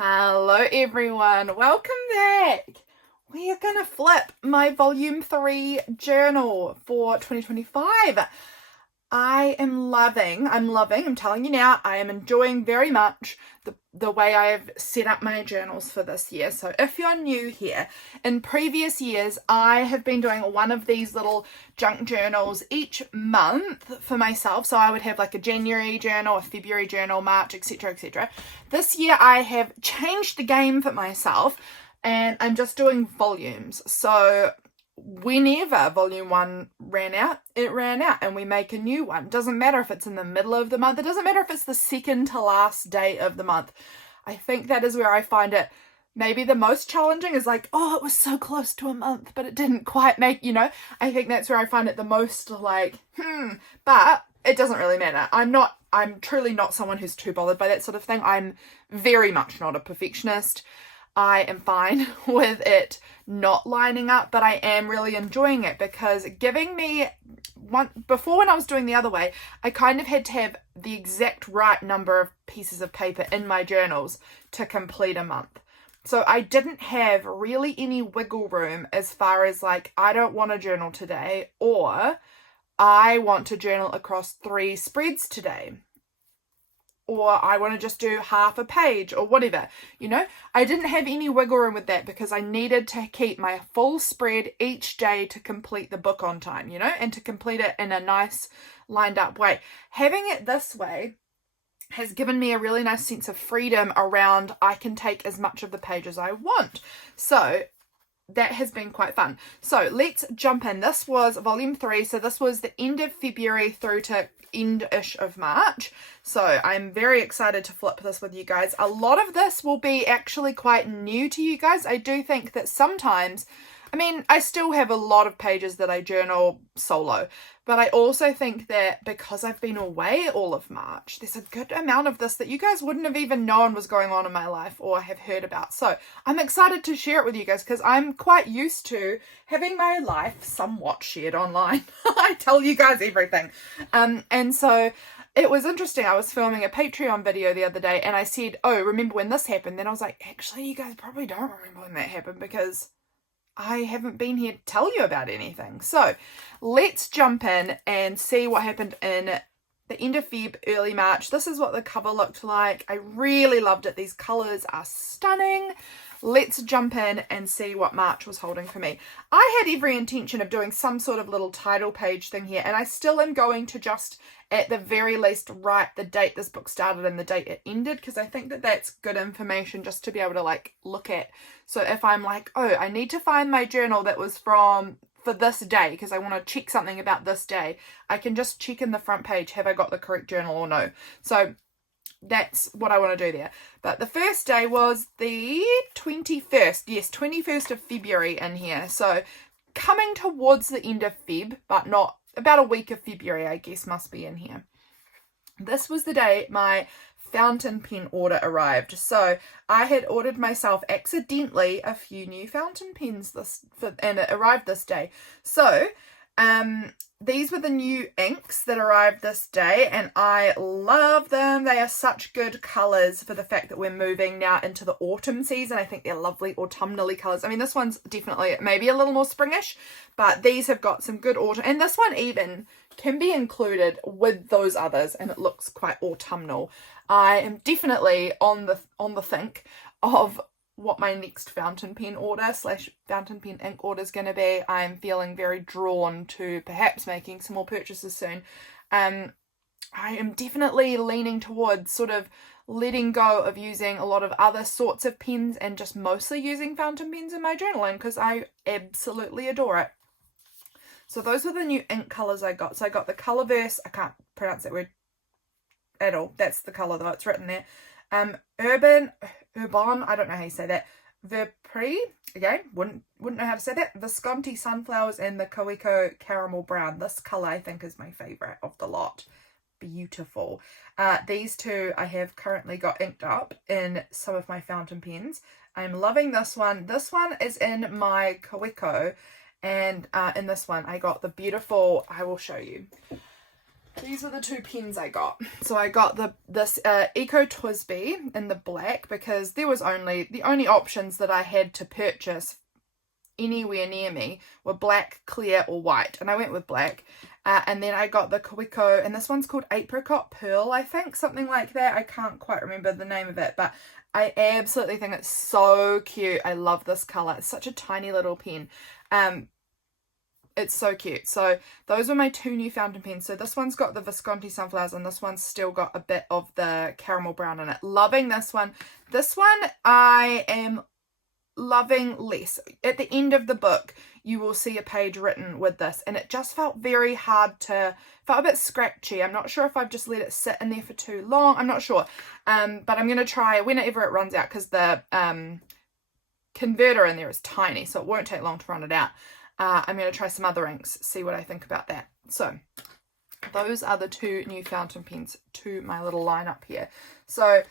Hello everyone, welcome back. We are gonna flip my volume 3 journal for 2025. I'm telling you now, I am enjoying very much the way I've set up my journals for this year. So if you're new here, in previous years, I have been doing one of these little junk journals each month for myself. So I would have like a January journal, a February journal, March, etc., etc. This year I have changed the game for myself and I'm just doing volumes. So whenever volume 1 ran out, it ran out and we make a new one. Doesn't matter if it's in the middle of the month. It doesn't matter if it's the second to last day of the month. I think that is where I find it maybe the most challenging, is like, oh, it was so close to a month, but it didn't quite make, I think that's where I find it the most like, but it doesn't really matter. I'm truly not someone who's too bothered by that sort of thing. I'm very much not a perfectionist. I am fine with it not lining up, but I am really enjoying it because giving me before, when I was doing the other way, I kind of had to have the exact right number of pieces of paper in my journals to complete a month. So I didn't have really any wiggle room as far as like, I don't want to journal today, or I want to journal across 3 spreads today, or I want to just do half a page or whatever, I didn't have any wiggle room with that because I needed to keep my full spread each day to complete the book on time, and to complete it in a nice lined up way. Having it this way has given me a really nice sense of freedom around I can take as much of the page as I want. So that has been quite fun. So let's jump in. This was volume 3. So this was the end of February through to end-ish of March. So I'm very excited to flip this with you guys. A lot of this will be actually quite new to you guys. I do think that sometimes, I still have a lot of pages that I journal solo, but I also think that because I've been away all of March, there's a good amount of this that you guys wouldn't have even known was going on in my life or have heard about. So I'm excited to share it with you guys because I'm quite used to having my life somewhat shared online. I tell you guys everything. And so it was interesting. I was filming a Patreon video the other day and I said, oh, remember when this happened? Then I was like, actually, you guys probably don't remember when that happened because I haven't been here to tell you about anything. So let's jump in and see what happened in the end of Feb, early March. This is what the cover looked like. I really loved it. These colours are stunning. Let's jump in and see what March was holding for me. I had every intention of doing some sort of little title page thing here, and I still am going to just, at the very least, write the date this book started and the date it ended, because I think that that's good information just to be able to like look at. So if I'm like, oh, I need to find my journal that was for this day because I want to check something about this day, I can just check in the front page, have I got the correct journal or no? So that's what I want to do there. But the first day was the 21st. Yes, 21st of February in here. So coming towards the end of Feb, but not about a week of February, I guess, must be in here. This was the day my fountain pen order arrived. So I had ordered myself accidentally a few new fountain pens and it arrived this day. So these were the new inks that arrived this day and I love them. They are such good colours for the fact that we're moving now into the autumn season. I think they're lovely autumnally colours. This one's definitely maybe a little more springish, but these have got some good autumn, and this one even can be included with those others and it looks quite autumnal. I am definitely on the think of what my next fountain pen order / fountain pen ink order is going to be. I'm feeling very drawn to perhaps making some more purchases soon. I am definitely leaning towards sort of letting go of using a lot of other sorts of pens and just mostly using fountain pens in my journaling because I absolutely adore it. So those were the new ink colours I got. So I got the Colourverse, I can't pronounce that word at all. That's the colour though, it's written there. Urban, I don't know how you say that. Verpre, again, wouldn't know how to say that. Visconti Sunflowers and the Coeco Caramel Brown. This colour I think is my favourite of the lot. Beautiful. These two I have currently got inked up in some of my fountain pens. I'm loving this one. This one is in my Coeco, and in this one I got the beautiful, I will show you. these are the two pens I got. So I got this Eco Twisby in the black because there was the only options that I had to purchase anywhere near me were black, clear or white, and I went with black. And then I got the Kawiko, and this one's called Apricot Pearl, I think, something like that. I can't quite remember the name of it, but I absolutely think it's so cute. I love this colour. It's such a tiny little pen. It's so cute. So those were my two new fountain pens. So this one's got the Visconti Sunflowers, and this one's still got a bit of the caramel brown in it. Loving this one. This one I am loving less. At the end of the book, you will see a page written with this, and it just felt very hard felt a bit scratchy. I'm not sure if I've just let it sit in there for too long. I'm not sure. But I'm going to try whenever it runs out, because the converter in there is tiny, so it won't take long to run it out. I'm going to try some other inks, see what I think about that. So those are the two new fountain pens to my little lineup here. So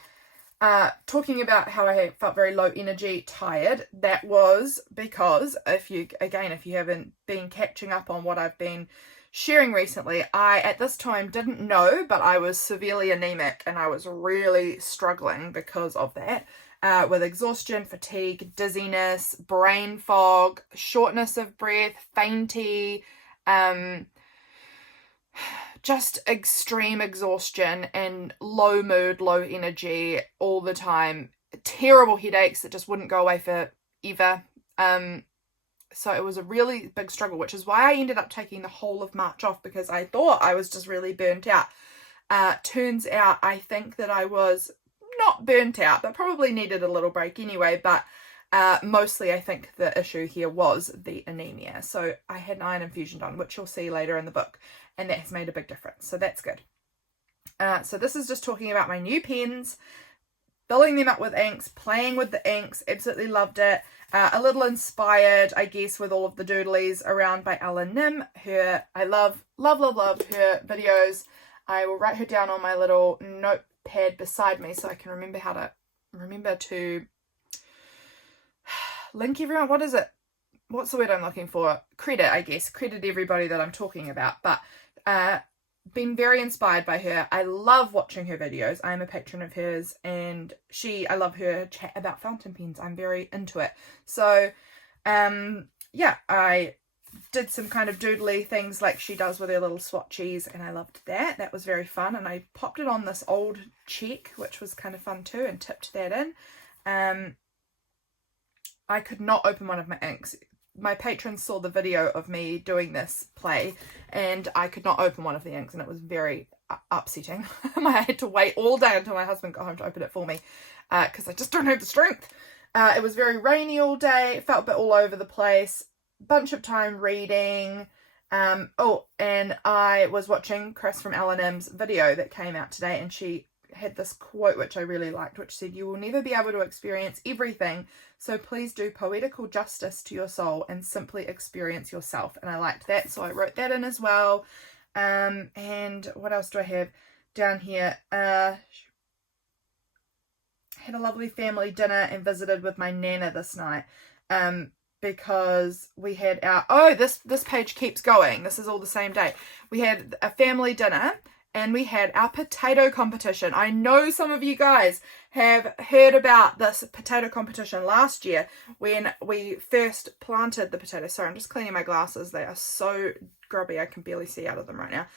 talking about how I felt very low energy, tired, that was because if you haven't been catching up on what I've been sharing recently, I at this time didn't know, but I was severely anemic, and I was really struggling because of that, with exhaustion, fatigue, dizziness, brain fog, shortness of breath, fainty, just extreme exhaustion and low mood, low energy all the time, terrible headaches that just wouldn't go away forever. So it was a really big struggle, which is why I ended up taking the whole of March off, because I thought I was just really burnt out. Turns out I think that I was not burnt out, but probably needed a little break anyway, but mostly I think the issue here was the anemia. So I had an iron infusion done, which you'll see later in the book, and that has made a big difference, so that's good. So this is just talking about my new pens, filling them up with inks, playing with the inks, absolutely loved it. A little inspired, I guess, with all of the doodlies around by Ellen Nim. I love her videos. I will write her down on my little notepad beside me so I can remember to link everyone. What is it? What's the word I'm looking for? Credit, I guess. Credit everybody that I'm talking about. But been very inspired by her. I love watching her videos. I'm a patron of hers, and I love her chat about fountain pens. I'm very into it. So yeah, I did some kind of doodly things like she does with her little swatchies, and I loved that. That was very fun, and I popped it on this old check, which was kind of fun too, and tipped that in. I could not open one of my inks. My patrons saw the video of me doing this play, and I could not open one of the inks, and it was very upsetting. I had to wait all day until my husband got home to open it for me, because I just don't have the strength. It was very rainy all day, felt a bit all over the place, bunch of time reading. And I was watching Chris from L&M's video that came out today, and she had this quote which I really liked, which said, "You will never be able to experience everything, so please do poetical justice to your soul and simply experience yourself." And I liked that, so I wrote that in as well. And what else do I have down here? Had a lovely family dinner and visited with my nana this night, because we had this page keeps going. This is all the same day. We had a family dinner, and we had our potato competition. I know some of you guys have heard about this potato competition last year when we first planted the potatoes. Sorry, I'm just cleaning my glasses. They are so grubby, I can barely see out of them right now.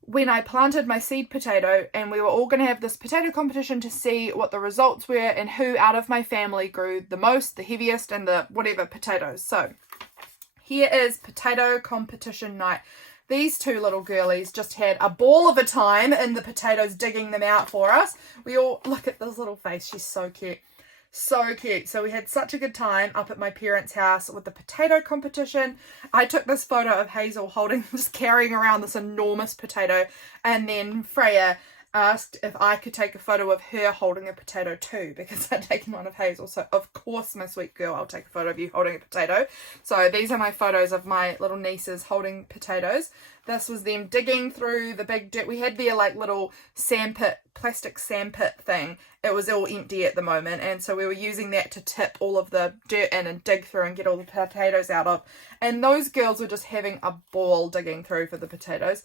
When I planted my seed potato, and we were all going to have this potato competition to see what the results were and who out of my family grew the most, the heaviest, and the whatever potatoes. So here is potato competition night. These two little girlies just had a ball of a time in the potatoes, digging them out for us. We all, look at this little face. She's so cute. So cute. So we had such a good time up at my parents' house with the potato competition. I took this photo of Hazel just carrying around this enormous potato, and then Freya asked if I could take a photo of her holding a potato too, because I'd taken one of Hazel. So of course, my sweet girl, I'll take a photo of you holding a potato. So these are my photos of my little nieces holding potatoes. This was them digging through the big dirt. We had their like little sandpit, plastic sandpit thing. It was all empty at the moment, and so we were using that to tip all of the dirt in and dig through and get all the potatoes out of. And those girls were just having a ball digging through for the potatoes.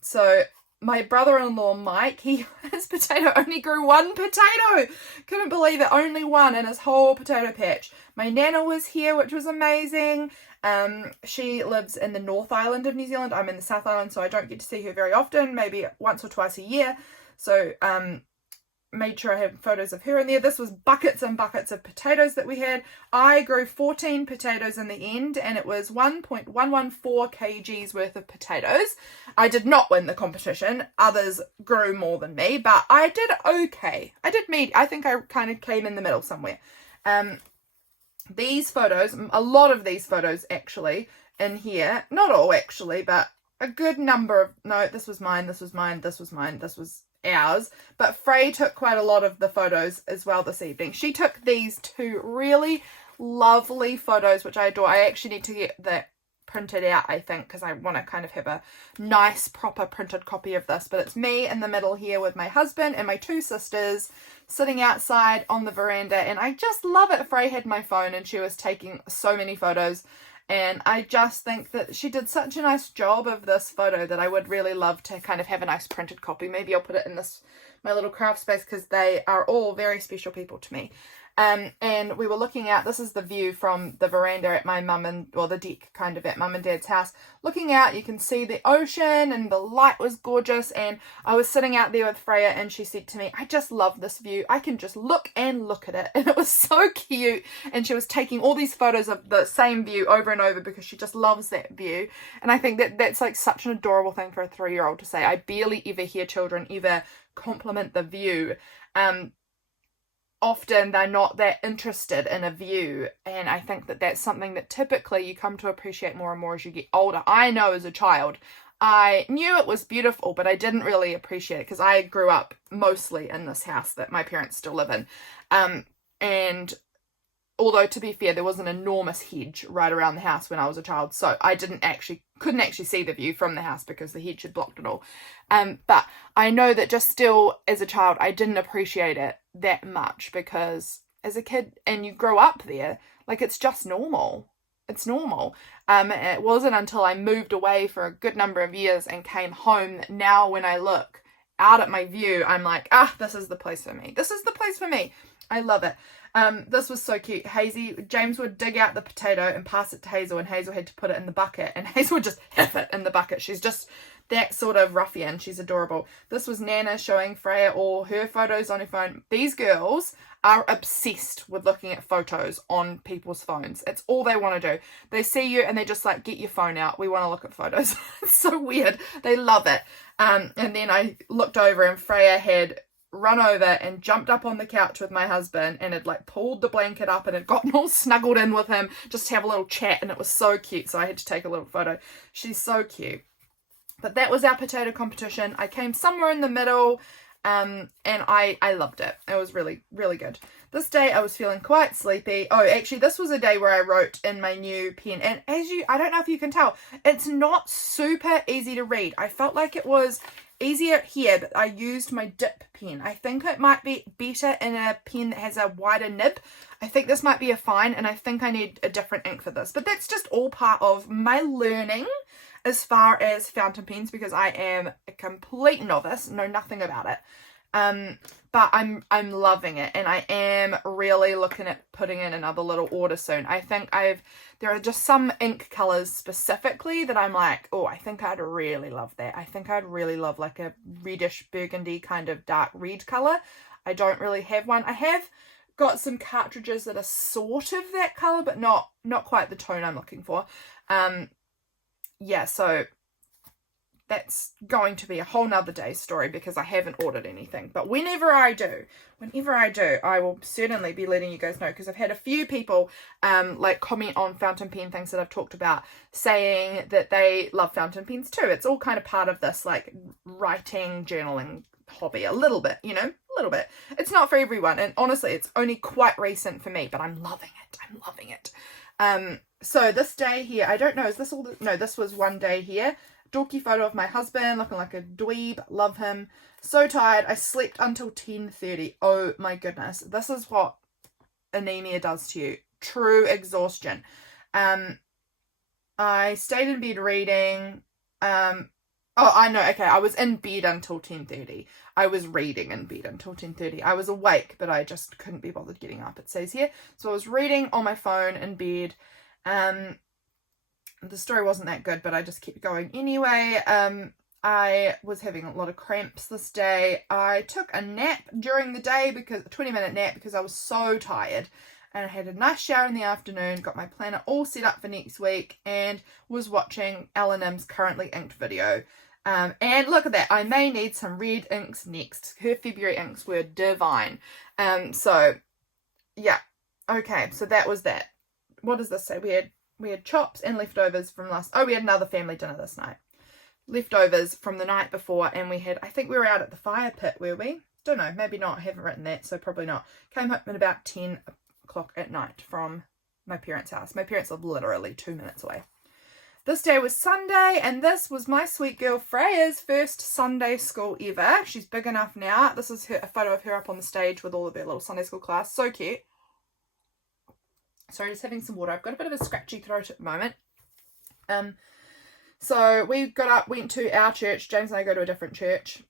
So my brother-in-law Mike, his potato only grew one potato. Couldn't believe it, only one in his whole potato patch. My nana was here, which was amazing. She lives in the North Island of New Zealand. I'm in the South Island, so I don't get to see her very often, maybe once or twice a year. So made sure I had photos of her in there. This was buckets and buckets of potatoes that we had. I grew 14 potatoes in the end, and it was 1.114 kgs worth of potatoes. I did not win the competition. Others grew more than me, but I did okay. I think I kind of came in the middle somewhere. These photos, a lot of these photos actually in here, not all actually, but a good number of, no, this was mine, this was mine, this was mine, this was ours, but Frey took quite a lot of the photos as well this evening. She took these two really lovely photos, which I adore. I actually need to get that printed out, I think, because I want to kind of have a nice proper printed copy of this. But it's me in the middle here with my husband and my two sisters sitting outside on the veranda, and I just love it. Frey had my phone and she was taking so many photos, and I just think that she did such a nice job of this photo that I would really love to kind of have a nice printed copy. Maybe I'll put it in my little craft space, because they are all very special people to me. And we were looking out, this is the view from the veranda at my the deck kind of at mum and dad's house. Looking out, you can see the ocean and the light was gorgeous, and I was sitting out there with Freya and she said to me, I just love this view. I can just look and look at it. And it was so cute. And she was taking all these photos of the same view over and over because she just loves that view. And I think that that's like such an adorable thing for a 3-year-old to say. I barely ever hear children ever compliment the view. Often they're not that interested in a view, and I think that that's something that typically you come to appreciate more and more as you get older. I know as a child I knew it was beautiful, but I didn't really appreciate it because I grew up mostly in this house that my parents still live in, and although to be fair there was an enormous hedge right around the house when I was a child, so I couldn't actually see the view from the house because the hedge had blocked it all. But I know that just still as a child I didn't appreciate it that much, because as a kid and you grow up there, like it's just normal. It's normal. It wasn't until I moved away for a good number of years and came home that now when I look out at my view, I'm like, this is the place for me. This is the place for me. I love it. This was so cute. James would dig out the potato and pass it to Hazel, and Hazel had to put it in the bucket, and Hazel would just hit it in the bucket. She's just that sort of ruffian. She's adorable. This was Nana showing Freya all her photos on her phone. These girls are obsessed with looking at photos on people's phones. It's all they want to do. They see you and they just like, get your phone out. We want to look at photos. It's so weird. They love it. And then I looked over and Freya had run over and jumped up on the couch with my husband and had like pulled the blanket up and had gotten all snuggled in with him just to have a little chat, and it was so cute. So I had to take a little photo. She's so cute. But that was our potato competition. I came somewhere in the middle, and I loved it. It was really, really good. This day I was feeling quite sleepy. Oh, actually this was a day where I wrote in my new pen, and I don't know if you can tell, it's not super easy to read. I felt like it was easier here, but I used my dip pen. I think it might be better in a pen that has a wider nib. I think this might be a fine, and I think I need a different ink for this. But that's just all part of my learning as far as fountain pens, because I am a complete novice, know nothing about it. But I'm loving it, and I am really looking at putting in another little order soon. I think there are just some ink colours specifically that I'm like, oh, I think I'd really love that. I think I'd really love like a reddish burgundy kind of dark red colour. I don't really have one. I have got some cartridges that are sort of that colour, but not quite the tone I'm looking for. Yeah, so that's going to be a whole nother day's story because I haven't ordered anything. But whenever I do, I will certainly be letting you guys know, because I've had a few people like comment on fountain pen things that I've talked about, saying that they love fountain pens too. It's all kind of part of this like writing, journaling hobby a little bit, you know, a little bit. It's not for everyone, and honestly it's only quite recent for me, but I'm loving it. So this day here, I don't know, is this all no, this was one day here. Dorky photo of my husband looking like a dweeb. Love him. So tired. I slept until 10:30. Oh my goodness, this is what anemia does to you. True exhaustion. I stayed in bed reading. Oh, I know. Okay, I was in bed until 10:30. I was reading in bed until 10:30. I was awake, but I just couldn't be bothered getting up, it says here. So I was reading on my phone in bed. The story wasn't that good, but I just kept going anyway. I was having a lot of cramps this day. I took a nap during the day, because a 20-minute nap, because I was so tired. And I had a nice shower in the afternoon, got my planner all set up for next week, and was watching L&M's Currently Inked video. And look at that, I may need some red inks next. Her February inks were divine. So yeah, okay, so that was that. What does this say? We had chops and leftovers from we had another family dinner this night. Leftovers from the night before, and we had, I think we were out at the fire pit, were we? Don't know, maybe not, I haven't written that, so probably not. Came home at about 10 o'clock at night from my parents' house. My parents live literally 2 minutes away. This day was Sunday, and this was my sweet girl Freya's first Sunday school ever. She's big enough now. This is a photo of her up on the stage with all of her little Sunday school class. So cute. Sorry, just having some water. I've got a bit of a scratchy throat at the moment. So we got up, went to our church. James and I go to a different church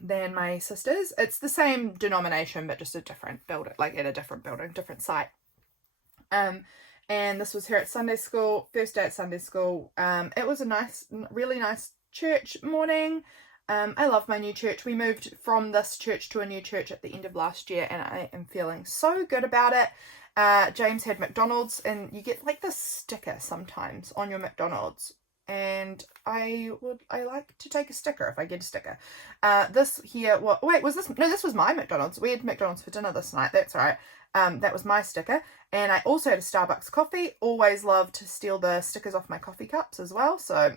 than my sisters. It's the same denomination, but just a different building, like at a different building, different site. And this was her at Sunday school, first day at Sunday school. It was a nice, really nice church morning. I love my new church. We moved from this church to a new church at the end of last year, and I am feeling so good about it. James had McDonald's, and you get like this sticker sometimes on your McDonald's, and I like to take a sticker if I get a sticker. This here, this was my McDonald's. We had McDonald's for dinner this night, that's right. That was my sticker, and I also had a Starbucks coffee. Always love to steal the stickers off my coffee cups as well, so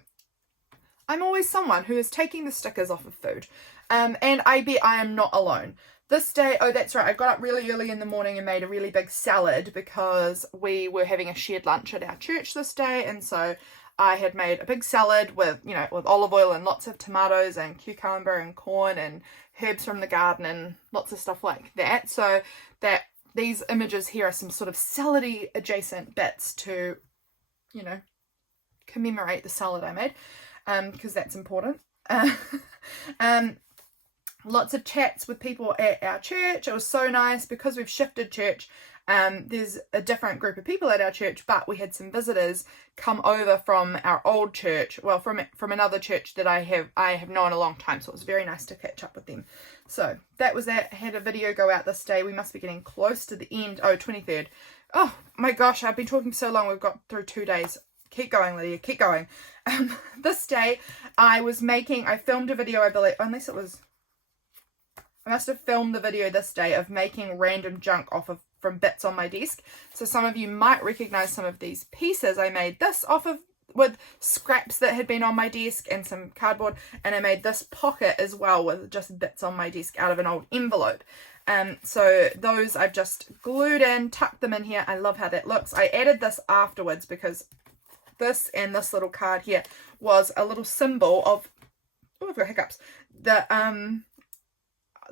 I'm always someone who is taking the stickers off of food. And I bet I am not alone. This day, oh that's right, I got up really early in the morning and made a really big salad because we were having a shared lunch at our church this day, and so I had made a big salad with, you know, with olive oil and lots of tomatoes and cucumber and corn and herbs from the garden and lots of stuff like that. So that these images here are some sort of salady adjacent bits to, you know, commemorate the salad I made, because that's important. Lots of chats with people at our church. It was so nice because we've shifted church. There's a different group of people at our church, but we had some visitors come over from our old church, well, from another church that I have known a long time, so it was very nice to catch up with them. So that was that. I had a video go out this day. We must be getting close to the end. 23rd. Oh my gosh, I've been talking so long. We've got through 2 days. Keep going, Lydia, keep going. This day I filmed a video, I believe, I must have filmed the video this day of making random junk from bits on my desk. So some of you might recognize some of these pieces. I made this with scraps that had been on my desk and some cardboard, and I made this pocket as well with just bits on my desk out of an old envelope. So those I've just glued in, tucked them in here. I love how that looks. I added this afterwards because this and this little card here was a little symbol of, oh, I've got hiccups,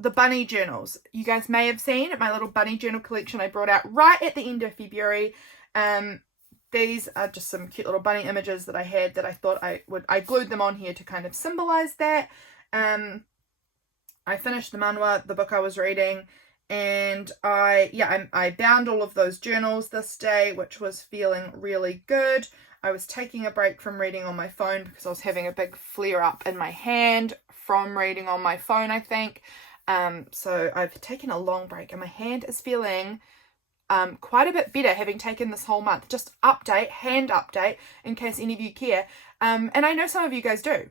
the bunny journals. You guys may have seen my little bunny journal collection I brought out right at the end of February. These are just some cute little bunny images that I had that I thought I glued them on here to kind of symbolize that. I finished the manhwa, the book I was reading, and I bound all of those journals this day, which was feeling really good. I was taking a break from reading on my phone because I was having a big flare up in my hand from reading on my phone, I think. So I've taken a long break and my hand is feeling quite a bit better having taken this whole month. Just hand update in case any of you care. And I know some of you guys do.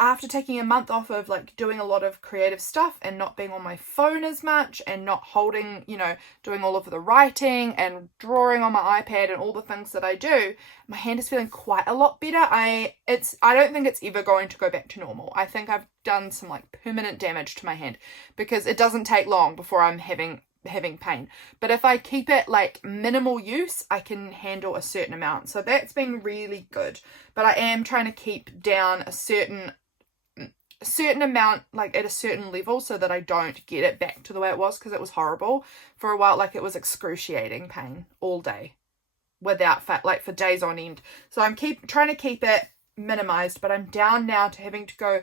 after taking a month off of like doing a lot of creative stuff and not being on my phone as much and not holding, you know, doing all of the writing and drawing on my iPad and all the things that I do, my hand is feeling quite a lot better. I don't think it's ever going to go back to normal. I think I've done some like permanent damage to my hand, because it doesn't take long before I'm having pain. But if I keep it like minimal use, I can handle a certain amount. So that's been really good. But I am trying to keep down a certain amount, like at a certain level, so that I don't get it back to the way it was, because it was horrible for a while. Like it was excruciating pain all day without like for days on end. So I'm trying to keep it minimized, but I'm down now to having to go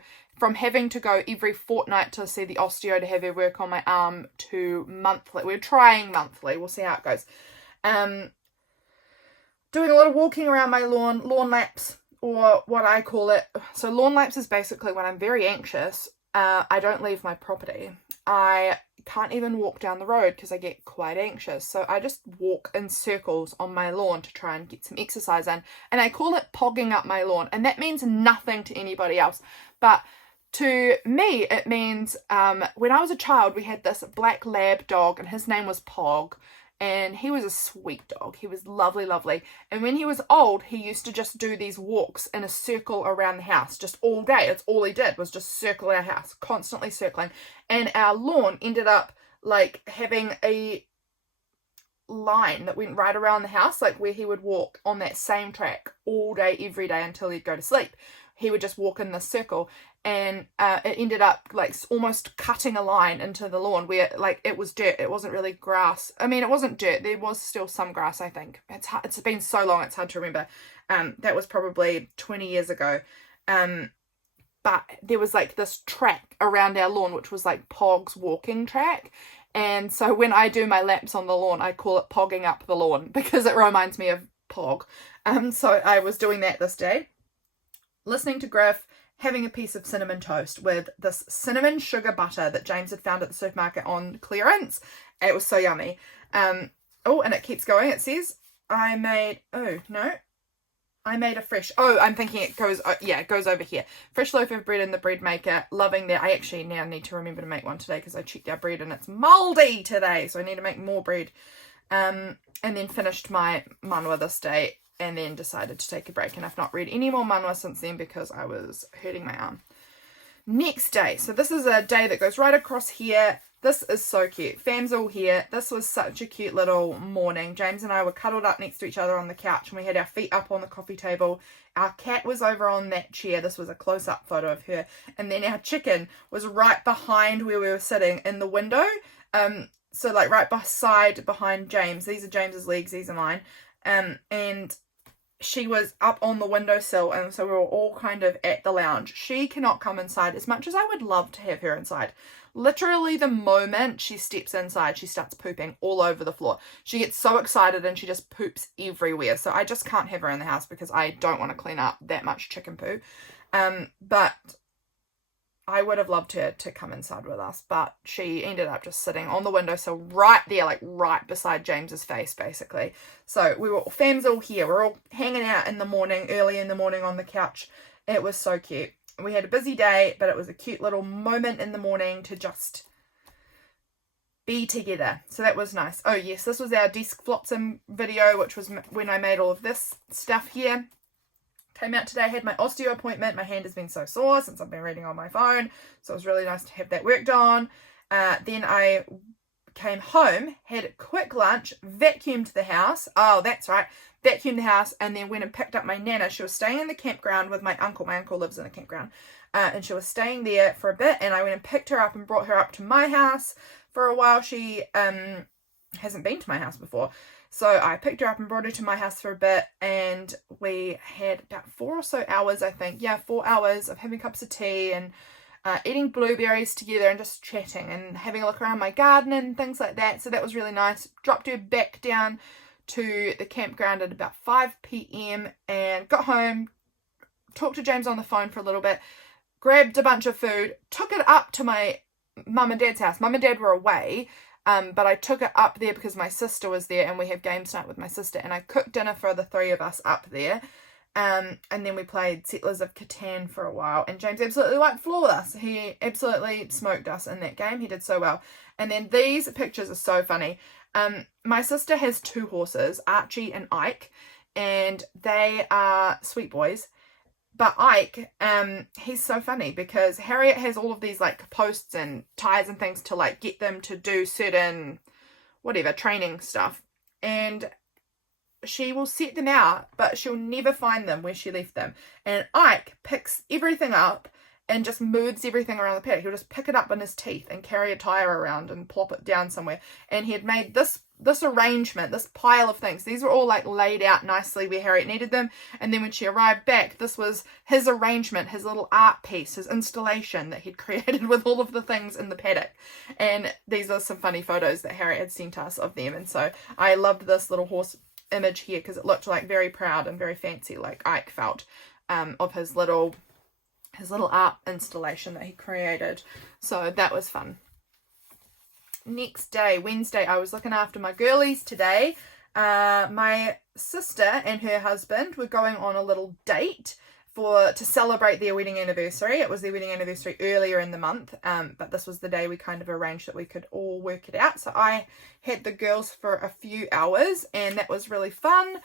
every fortnight to see the osteo to have her work on my arm, to monthly. We're trying monthly. We'll see how it goes. Doing a lot of walking around my lawn laps, or what I call it. So lawn laps is basically when I'm very anxious, I don't leave my property. I can't even walk down the road because I get quite anxious. So I just walk in circles on my lawn to try and get some exercise in. And I call it pogging up my lawn. And that means nothing to anybody else. But to me, it means when I was a child, we had this black lab dog and his name was Pog. And he was a sweet dog. He was lovely, lovely. And when he was old, he used to just do these walks in a circle around the house just all day. That's all he did, was just circle our house, constantly circling. And our lawn ended up like having a line that went right around the house, like where he would walk on that same track all day, every day until he'd go to sleep. He would just walk in this circle, and it ended up like almost cutting a line into the lawn where like it was dirt. It wasn't really grass. I mean, it wasn't dirt. There was still some grass, I think. It's been so long, it's hard to remember. That was probably 20 years ago. But there was like this track around our lawn, which was like Pog's walking track. And so when I do my laps on the lawn, I call it pogging up the lawn, because it reminds me of Pog. So I was doing that this day, listening to Griff, having a piece of cinnamon toast with this cinnamon sugar butter that James had found at the supermarket on clearance. It was so yummy. Oh, and it keeps going. It says, I'm thinking it goes, it goes over here. Fresh loaf of bread in the bread maker. Loving that. I actually now need to remember to make one today, because I checked our bread and it's mouldy today. So I need to make more bread. And then finished my manhwa this day, and then decided to take a break. And I've not read any more manhwa since then because I was hurting my arm. Next day. So this is a day that goes right across here. This is so cute. Fam's all here. This was such a cute little morning. James and I were cuddled up next to each other on the couch, and we had our feet up on the coffee table. Our cat was over on that chair. This was a close-up photo of her. And then our chicken was right behind where we were sitting in the window. So like right behind James. These are James's legs. These are mine. And she was up on the windowsill, and so we were all kind of at the lounge. She cannot come inside as much as I would love to have her inside. Literally the moment she steps inside, she starts pooping all over the floor. She gets so excited and she just poops everywhere. So I just can't have her in the house because I don't want to clean up that much chicken poo. But I would have loved her to come inside with us, but she ended up just sitting on the windowsill right there, like right beside James's face, basically. So fam's all here. We're all hanging out in the morning, early in the morning on the couch. It was so cute. We had a busy day, but it was a cute little moment in the morning to just be together. So that was nice. Oh yes, this was our desk flotsam video, which was when I made all of this stuff here. Came out today, had my osteo appointment. My hand has been so sore since I've been reading on my phone. So it was really nice to have that worked on. Then I came home, had a quick lunch, vacuumed the house. Oh, that's right. Vacuumed the house, and then went and picked up my nana. She was staying in the campground with my uncle. My uncle lives in a campground. And she was staying there for a bit, and I went and picked her up and brought her up to my house for a while. She hasn't been to my house before. So I picked her up and brought her to my house for a bit, and we had about 4 or so hours, I think. Yeah, 4 hours of having cups of tea and eating blueberries together and just chatting and having a look around my garden and things like that. So that was really nice. Dropped her back down to the campground at about 5 p.m. and got home, talked to James on the phone for a little bit, grabbed a bunch of food, took it up to my mum and dad's house. Mum and dad were away. But I took it up there because my sister was there, and we have games night with my sister, and I cooked dinner for the 3 of us up there. And then we played Settlers of Catan for a while, and James absolutely floored us. He absolutely smoked us in that game. He did so well. And then these pictures are so funny. My sister has 2 horses, Archie and Ike, and they are sweet boys. But Ike, he's so funny because Harriet has all of these like posts and ties and things to like get them to do certain, whatever, training stuff. And she will set them out, but she'll never find them where she left them. And Ike picks everything up and just moves everything around the paddock. He'll just pick it up in his teeth and carry a tire around and plop it down somewhere. And he had made this arrangement, this pile of things. These were all like laid out nicely where Harriet needed them. And then when she arrived back, this was his arrangement, his little art piece, his installation that he'd created with all of the things in the paddock. And these are some funny photos that Harriet had sent us of them. And so I loved this little horse image here because it looked like very proud and very fancy, like Ike felt, of his little art installation that he created. So that was fun. Next day, Wednesday, I was looking after my girlies today. My sister and her husband were going on a little date to celebrate their wedding anniversary. It was their wedding anniversary earlier in the month, but this was the day we kind of arranged that we could all work it out. So I had the girls for a few hours, and that was really fun.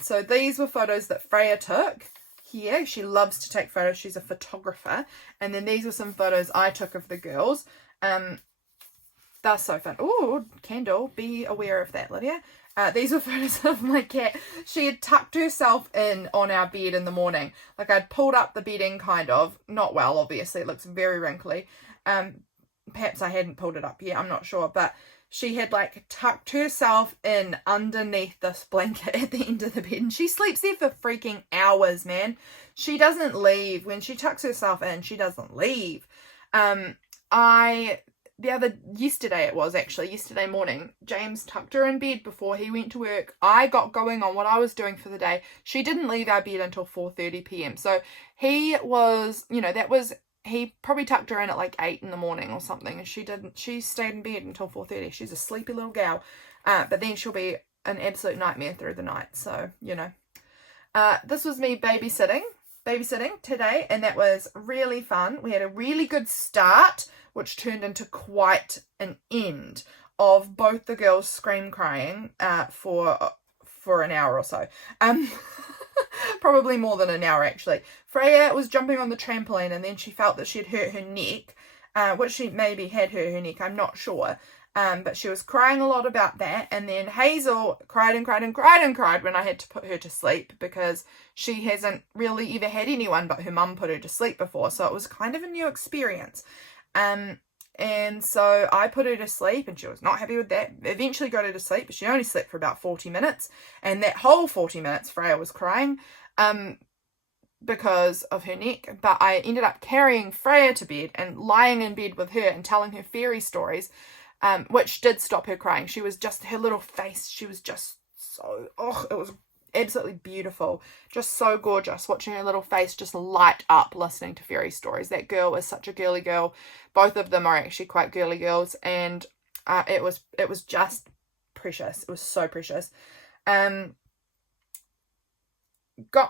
So these were photos that Freya took. Here, she loves to take photos. She's a photographer. And then these were some photos I took of the girls. They're so fun. Oh, candle. Be aware of that, Lydia. These were photos of my cat. She had tucked herself in on our bed in the morning. Like I'd pulled up the bedding kind of. Not well, obviously. It looks very wrinkly. Perhaps I hadn't pulled it up yet. I'm not sure. But she had like tucked herself in underneath this blanket at the end of the bed. And she sleeps there for freaking hours, man. She doesn't leave. When she tucks herself in, she doesn't leave. Yesterday morning, James tucked her in bed before he went to work. I got going on what I was doing for the day. She didn't leave our bed until 4:30 p.m. So he was, he probably tucked her in at like 8 in the morning or something. And she stayed in bed until 4:30. She's a sleepy little gal. But then she'll be an absolute nightmare through the night. So, this was me babysitting today, and that was really fun. We had a really good start, which turned into quite an end of both the girls scream crying for an hour or so. Probably more than an hour actually. Freya was jumping on the trampoline, and then she felt that she'd hurt her neck, which she maybe had hurt her neck, I'm not sure. But she was crying a lot about that. And then Hazel cried and cried and cried and cried when I had to put her to sleep, because she hasn't really ever had anyone but her mum put her to sleep before. So it was kind of a new experience. And so I put her to sleep, and she was not happy with that. Eventually got her to sleep, but she only slept for about 40 minutes. And that whole 40 minutes, Freya was crying because of her neck. But I ended up carrying Freya to bed and lying in bed with her and telling her fairy stories, which did stop her crying. She was just, her little face, she was just so, it was absolutely beautiful. Just so gorgeous, watching her little face just light up listening to fairy stories. That girl is such a girly girl. Both of them are actually quite girly girls, and it was just precious. It was so precious. Got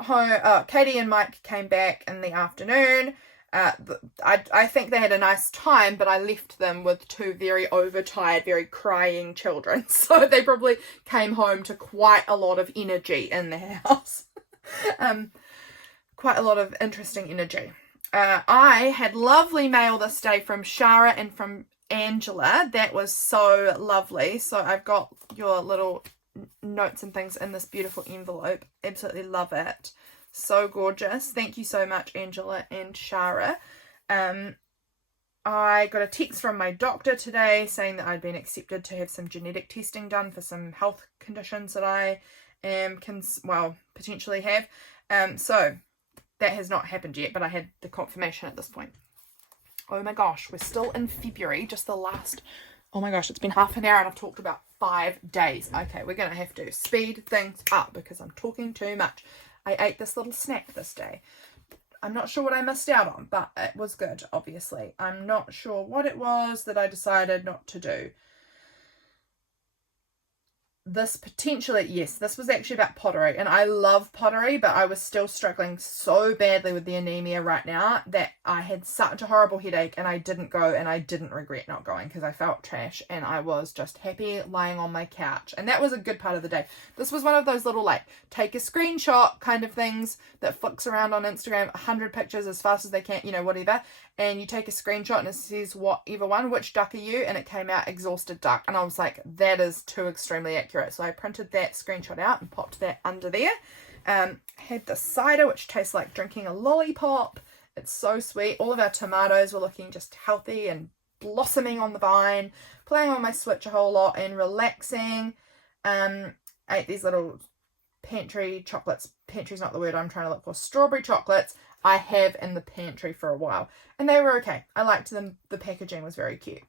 home, Katie and Mike came back in the afternoon. I think they had a nice time, but I left them with 2 very overtired, very crying children. So they probably came home to quite a lot of energy in the house. Quite a lot of interesting energy. I had lovely mail this day from Shara and from Angela. That was so lovely. So I've got your little notes and things in this beautiful envelope. Absolutely love it. So gorgeous. Thank you so much, Angela and Shara. I got a text from my doctor today saying that I'd been accepted to have some genetic testing done for some health conditions that I potentially have. So that has not happened yet, but I had the confirmation at this point. Oh my gosh, we're still in February, just the last, oh my gosh, it's been half an hour and I've talked about 5 days. Okay, we're going to have to speed things up because I'm talking too much. I ate this little snack this day. I'm not sure what I missed out on, but it was good, obviously. I'm not sure what it was that I decided not to do. this potentially, yes, this was actually about pottery, and I love pottery, but I was still struggling so badly with the anemia right now that I had such a horrible headache, and I didn't go, and I didn't regret not going because I felt trash, and I was just happy lying on my couch, and that was a good part of the day. This was one of those little, like, take a screenshot kind of things that flicks around on Instagram, 100 pictures as fast as they can, you know, whatever, and you take a screenshot and it says whatever one, which duck are you, and it came out exhausted duck, and I was like, that is too extremely accurate. So I printed that screenshot out and popped that under there. Had the cider, which tastes like drinking a lollipop. It's so sweet. All of our tomatoes were looking just healthy and blossoming on the vine. Playing on my Switch a whole lot and relaxing. Ate these little pantry chocolates. Pantry's not the word I'm trying to look for. Strawberry chocolates I have in the pantry for a while, and they were okay. I liked them. The packaging was very cute.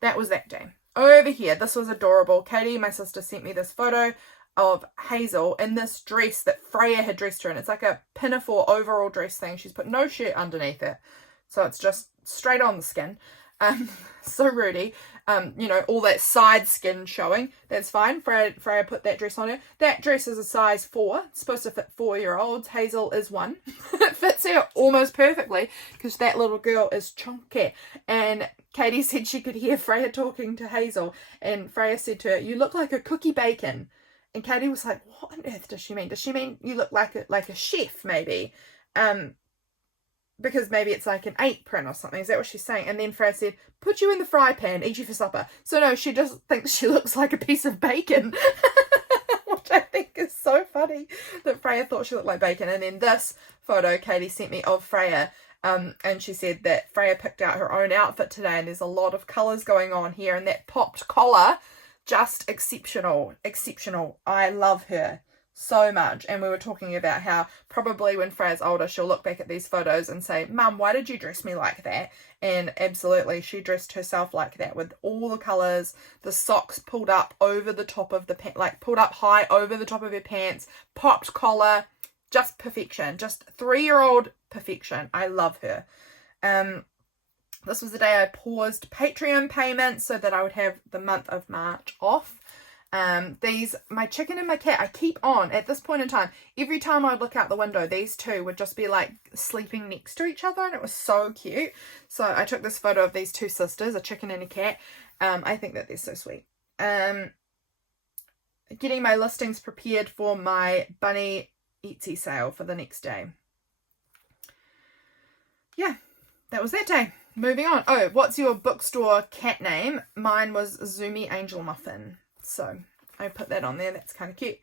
That was that day. Over here, this was adorable. Katie, my sister, sent me this photo of Hazel in this dress that Freya had dressed her in. It's like a pinafore overall dress thing. She's put no shirt underneath it, so it's just straight on the skin. So Rudy, you know, all that side skin showing. That's fine. Freya put that dress on her. That dress is a size 4. It's supposed to fit 4-year-olds. Hazel is 1. It fits her almost perfectly because that little girl is chunky. And Katie said she could hear Freya talking to Hazel, and Freya said to her, "You look like a cookie bacon." And Katie was like, "What on earth does she mean? Does she mean you look like a chef, maybe? Because maybe it's like an apron or something. Is that what she's saying?" And then Freya said, "Put you in the fry pan, eat you for supper." So no, she just thinks she looks like a piece of bacon. Which I think is so funny that Freya thought she looked like bacon. And then this photo Katie sent me of Freya, and she said that Freya picked out her own outfit today, and there's a lot of colours going on here, and that popped collar, just exceptional. I love her so much. And we were talking about how probably when Freya's older, she'll look back at these photos and say, "Mum, why did you dress me like that?" And absolutely, she dressed herself like that with all the colours, the socks pulled up over the top of the pants, like pulled up high over the top of her pants, popped collar, just perfection, just 3-year-old perfection. I love her. This was the day I paused Patreon payments so that I would have the month of March off. My chicken and my cat, I keep on, at this point in time, every time I would look out the window, these two would just be like sleeping next to each other, and it was so cute. So I took this photo of these two sisters, a chicken and a cat. I think that they're so sweet. Getting my listings prepared for my bunny Etsy sale for the next day. Yeah, that was that day. Moving on. Oh, what's your bookstore cat name? Mine was Zoomy Angel Muffin. So I put that on there. That's kind of cute.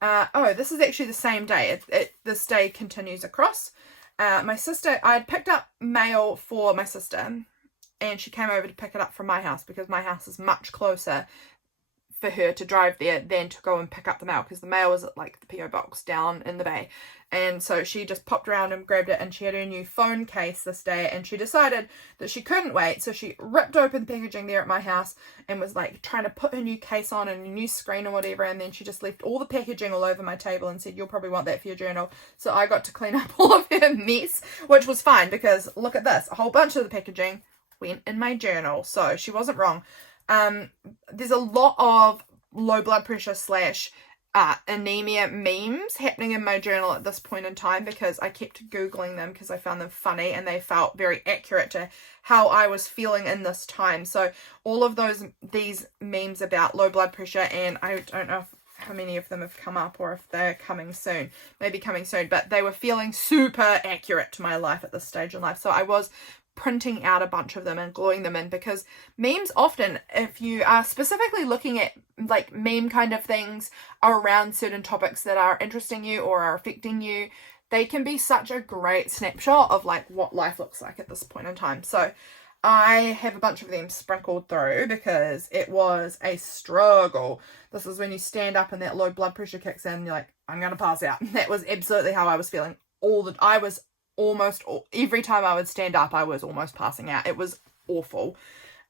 Oh, this is actually the same day. This day continues across. My sister, I had picked up mail for my sister, and she came over to pick it up from my house because my house is much closer for her to drive there than to go and pick up the mail, because the mail was at like the PO box down in the bay. And so she just popped around and grabbed it, and she had her new phone case this day, and she decided that she couldn't wait, so she ripped open the packaging there at my house and was like trying to put her new case on and a new screen or whatever, and then she just left all the packaging all over my table and said, "You'll probably want that for your journal." So I got to clean up all of her mess, which was fine because look at this, a whole bunch of the packaging went in my journal, so she wasn't wrong. There's a lot of low blood pressure / anemia memes happening in my journal at this point in time because I kept Googling them because I found them funny and they felt very accurate to how I was feeling in this time. So all of these memes about low blood pressure, and I don't know how many of them have come up or if they're coming soon, maybe coming soon, but they were feeling super accurate to my life at this stage in life. So I was printing out a bunch of them and gluing them in, because memes often, if you are specifically looking at like meme kind of things around certain topics that are interesting you or are affecting you, they can be such a great snapshot of like what life looks like at this point in time. So I have a bunch of them sprinkled through because it was a struggle. This is when you stand up and that low blood pressure kicks in and you're like, I'm gonna pass out. That was absolutely how I was feeling I was almost every time I would stand up, I was almost passing out. It was awful.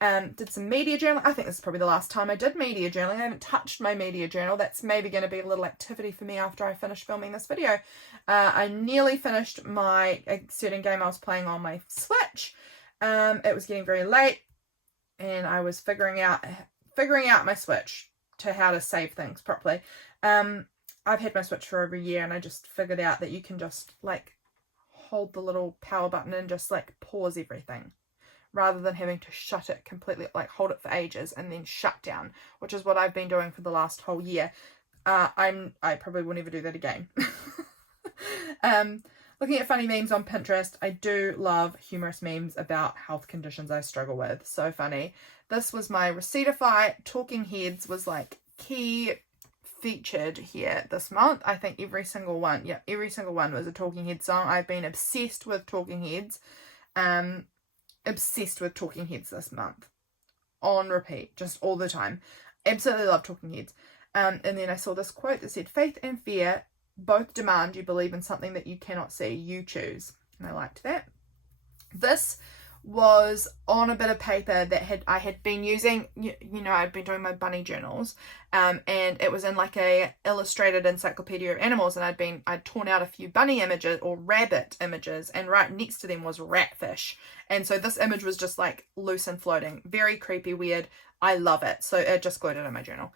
Did some media journaling. I think this is probably the last time I did media journaling. I haven't touched my media journal. That's maybe going to be a little activity for me after I finish filming this video. I nearly finished a certain game I was playing on my Switch. It was getting very late and I was figuring out my Switch. to how to save things properly. I've had my Switch for over a year, and I just figured out that you can just like hold the little power button and just like pause everything, rather than having to shut it completely, like hold it for ages and then shut down, which is what I've been doing for the last whole year. I probably will never do that again. Looking at funny memes on Pinterest, I do love humorous memes about health conditions I struggle with. So funny. This was my Receiptify. Talking Heads was like key featured here this month. I think every single one was a Talking Heads song. I've been obsessed with Talking Heads. Obsessed with Talking Heads this month. On repeat, just all the time. Absolutely love Talking Heads. And then I saw this quote that said, "Faith and fear both demand you believe in something that you cannot see. You choose." And I liked that. This was on a bit of paper that I had been using. You know, I've been doing my bunny journals, and it was in like a illustrated encyclopedia of animals, and I'd torn out a few bunny images or rabbit images, and right next to them was ratfish. And so this image was just like loose and floating. Very creepy, weird. I love it. So it just glued it in my journal.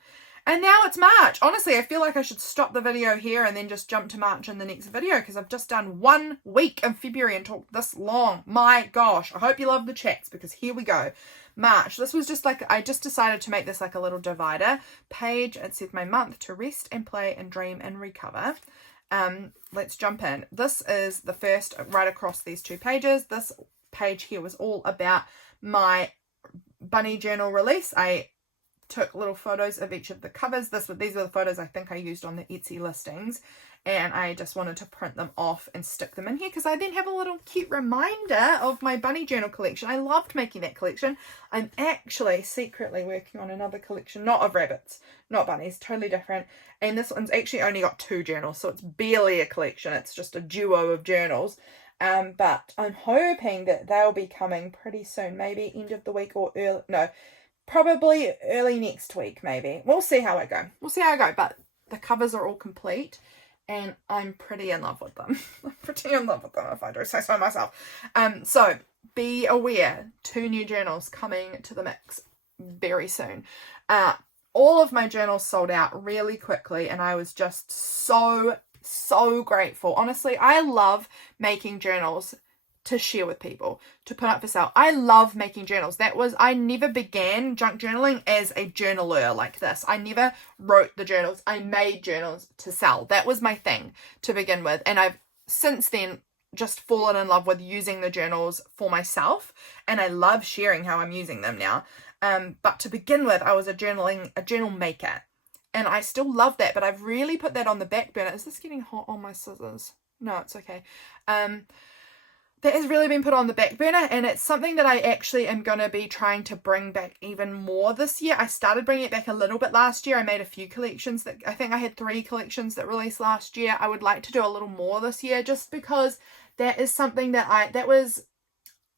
And now it's March. Honestly, I feel like I should stop the video here and then just jump to March in the next video, because I've just done 1 week in February and talked this long. My gosh. I hope you love the chats, because here we go. March. This was just like, I just decided to make this like a little divider page. It says my month to rest and play and dream and recover. Let's jump in. This is the first right across these 2 pages. This page here was all about my bunny journal release. I took little photos of each of the covers. These were the photos I think I used on the Etsy listings, and I just wanted to print them off and stick them in here, because I then have a little cute reminder of my bunny journal collection. I loved making that collection. I'm actually secretly working on another collection, not of rabbits, not bunnies, totally different. And this one's actually only got 2 journals, so it's barely a collection. It's just a duo of journals. But I'm hoping that they'll be coming pretty soon, maybe end of the week or probably early next week, maybe. We'll see how I go. But the covers are all complete, and I'm pretty in love with them. If I do say so myself. So be aware, 2 new journals coming to the mix very soon. All of my journals sold out really quickly, and I was just so grateful. Honestly, I love making journals to share with people, to put up for sale. I love making journals. I never began junk journaling as a journaler like this. I never wrote the journals. I made journals to sell. That was my thing to begin with. And I've since then just fallen in love with using the journals for myself. And I love sharing how I'm using them now. But to begin with, I was a journal maker. And I still love that, but I've really put that on the back burner. Is this getting hot on my scissors? No, it's okay. That has really been put on the back burner, and it's something that I actually am going to be trying to bring back even more this year. I started bringing it back a little bit last year. I made a few collections I think I had 3 collections that released last year. I would like to do a little more this year, just because that is something that was,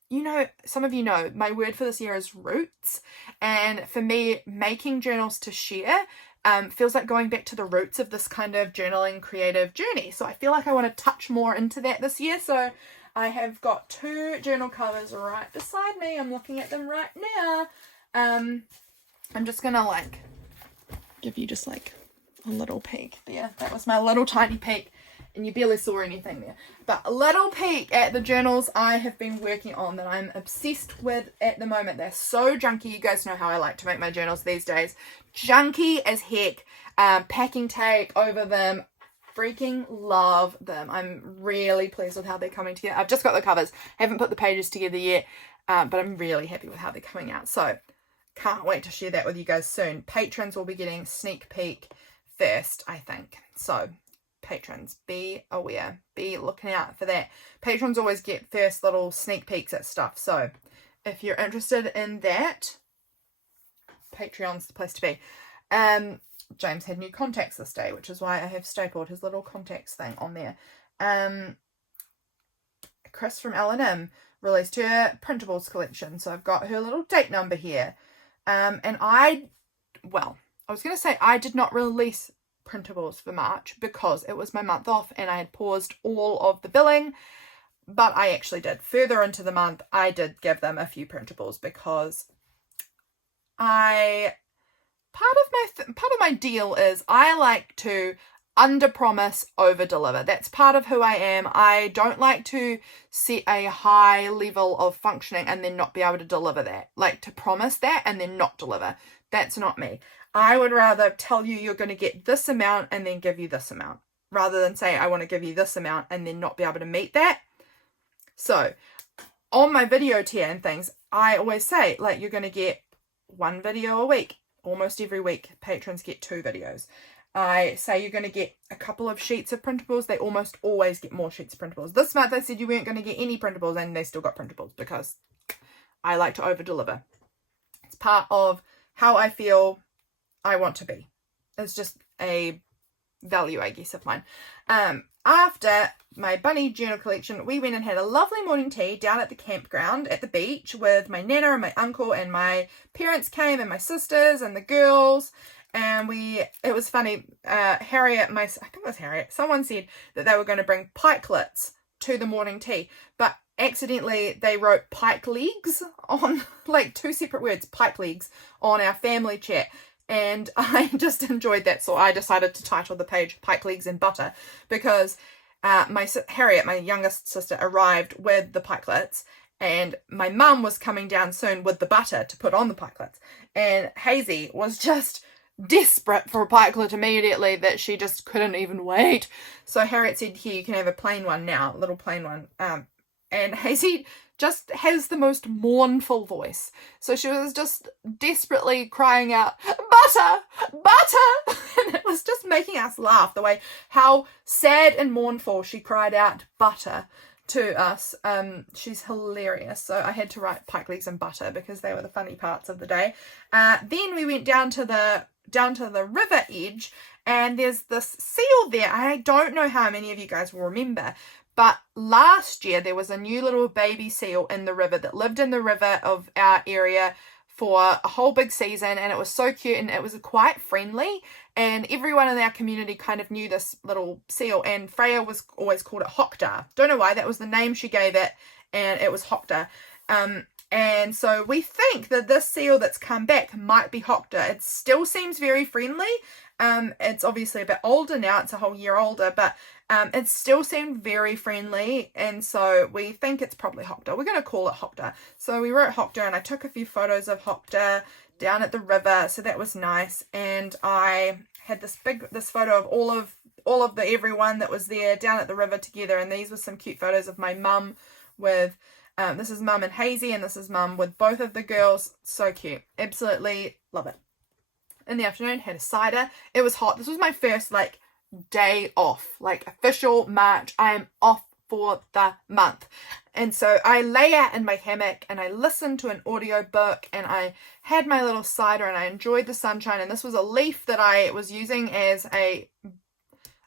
you know, some of you know, my word for this year is roots. And for me, making journals to share feels like going back to the roots of this kind of journaling creative journey. So I feel like I want to touch more into that this year. So I have got 2 journal covers right beside me. I'm looking at them right now. I'm just gonna like give you just like a little peek there. That was my little tiny peek, and you barely saw anything there. But a little peek at the journals I have been working on that I'm obsessed with at the moment. They're so junky. You guys know how I like to make my journals these days. Junky as heck. Packing tape over them. Freaking love them. I'm really pleased with how they're coming together. I've just got the covers. Haven't put the pages together yet, but I'm really happy with how they're coming out. So can't wait to share that with you guys soon. Patrons will be getting sneak peek first, I think. So patrons, be aware. Be looking out for that. Patrons always get first little sneak peeks at stuff. So if you're interested in that, Patreon's the place to be. James had new contacts this day, which is why I have stapled his little contacts thing on there. Chris from L&M released her printables collection, so I've got her little date number here. And I was going to say I did not release printables for March because it was my month off and I had paused all of the billing, but I actually did. Further into the month, I did give them a few printables because I part of my deal is I like to under promise, over deliver. That's part of who I am. I don't like to set a high level of functioning and then not be able to deliver that. Like to promise that and then not deliver. That's not me. I would rather tell you you're going to get this amount and then give you this amount, rather than say I want to give you this amount and then not be able to meet that. So on my video tier and things, I always say, like, you're going to get 1 video a week. Almost every week, patrons get 2 videos. I say you're going to get a couple of sheets of printables. They almost always get more sheets of printables. This month I said you weren't going to get any printables, and they still got printables because I like to over deliver. It's part of how I feel I want to be. It's just a value, I guess, of mine. After my bunny journal collection, we went and had a lovely morning tea down at the campground at the beach with my nana and my uncle, and my parents came and my sisters and the girls. And it was funny, Harriet, I think it was Harriet, someone said that they were going to bring pikelets to the morning tea, but accidentally they wrote pike legs on, like 2 separate words, pike legs, on our family chat. And I just enjoyed that, so I decided to title the page Pike Legs and Butter, because Harriet, my youngest sister, arrived with the pikelets, and my mum was coming down soon with the butter to put on the pikelets. And Hazy was just desperate for a pikelet immediately, that she just couldn't even wait. So Harriet said, here, you can have a plain one now, a little plain one. And Hazy just has the most mournful voice. So she was just desperately crying out, butter, butter. And it was just making us laugh, the way how sad and mournful she cried out butter to us. She's hilarious. So I had to write pike legs and butter because they were the funny parts of the day. Then we went down to the river edge, and there's this seal there. I don't know how many of you guys will remember, but last year there was a new little baby seal in the river that lived in the river of our area for a whole big season, and it was so cute, and it was quite friendly, and everyone in our community kind of knew this little seal, and Freya was always called it Hokda. Don't know why, that was the name she gave it, and it was Hokda. And so we think that this seal that's come back might be Hokda. It still seems very friendly. It's obviously a bit older now, it's a whole year older, but it still seemed very friendly, and so we think it's probably Hokda. We're going to call it Hokda. So we wrote Hokda, and I took a few photos of Hokda down at the river, so that was nice. And I had this photo of all of everyone that was there down at the river together, and these were some cute photos of my mum with this is mum and Hazy, and this is mum with both of the girls. So cute. Absolutely love it. In the afternoon, had a cider. It was hot. This was my first day off, official March. I am off for the month. And so I lay out in my hammock and I listened to an audio book, and I had my little cider, and I enjoyed the sunshine. And this was a leaf that I was using as I